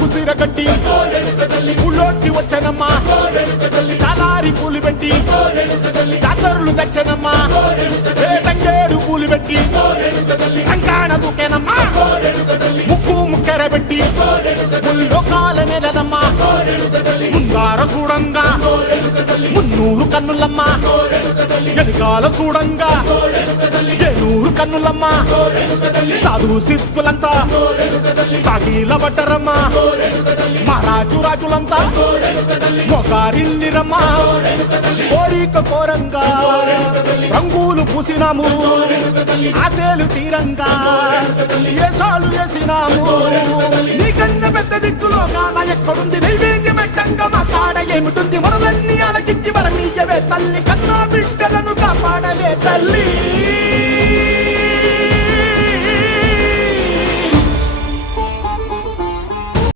కుసిరగట్టి ఊళ్ళోకి వచ్చనమ్మా చాలారి పూలు పెట్టి జాతరులు తెచ్చనమ్మా తంగేడు పూలు పెట్టి రంగాణ దూకేనమ్మా ముక్కు ముక్కెర పెట్టి ముల్లోకాల నెలనమ్మా ముందార చూడంగా మున్నూరు కన్నులమ్మా ఎదుకాల చూడంగా ఏనూరు కన్నులమ్మా సాధు సిద్ధులంతా సాగిల పట్టరమ్మా మహారాజు రాజులంతా మొగారిల్లిరమ్మా కోరిక కోరంగా రంగులు పూసినాము ఆశలు తీరంగా ఏసాలు వేసినాము నీకన్నా పెద్ద దిక్కులో కాన ఎక్కడుంది నైవేద్యం పెట్టంగా మా కాడ ఏమిటుంది మనలన్నీ అలకించి వరమీయవే తల్లి కన్నా బిడ్డలను కాపాడవే తల్లి